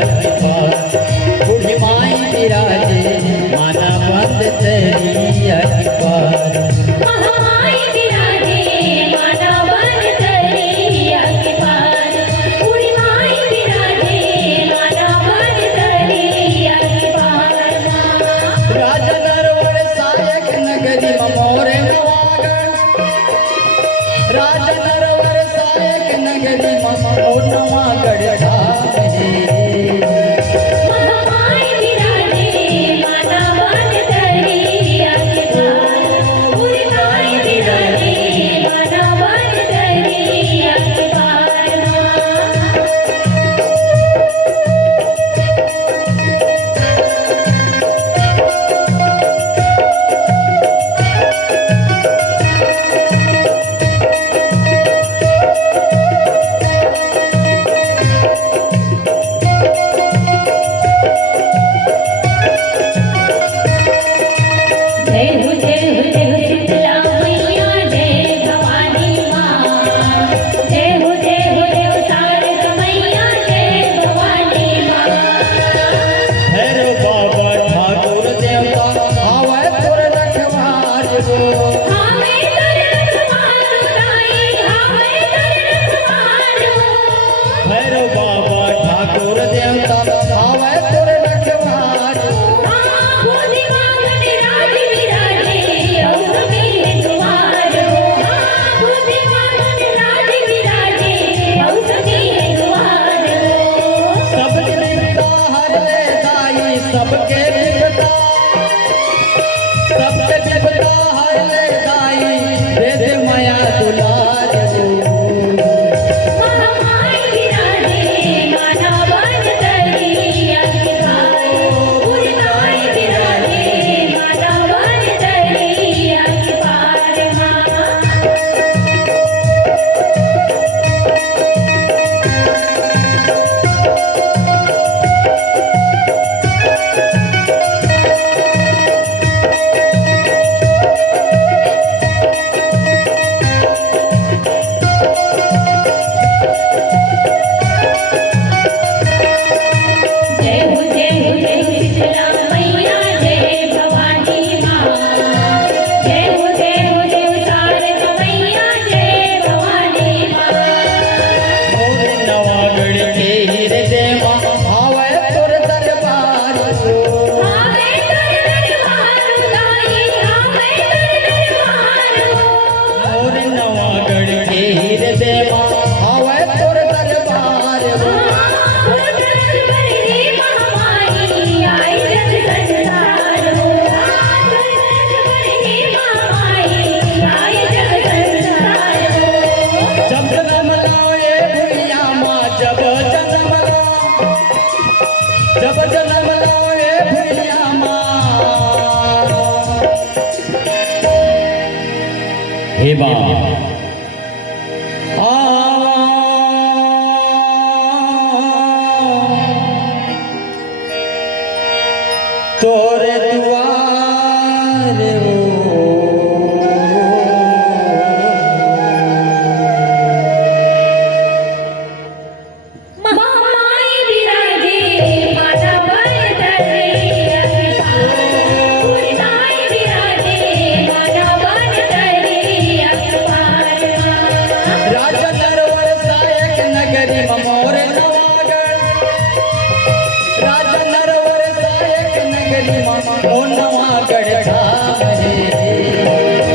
अखबार बूढ़ी माई विराजे माना बंद तेरी अखबार महामाई विराजे माना बंद तेरी अखबार बूढ़ी माई विराजे माना बंद तेरी अखबार राजा नरवर सायक नगरी मोरे नवागढ़ राजा नरवर सायक नगरी मोर नवागढ़ महामाई विराजे माना बंद तेरी अखबार बूढ़ी माई विराजे माना बंद तेरी अखबार हे बा तोरे दुआर महामाई विराजे माना बंद तेरी अखबार बूढ़ी माई विराजे माना बंद तेरी अखबार राजा नरवर सायक नगरी मोर नवागढ़ राजा नरवर सायक नगरी मोर नवागढ़ धाम रे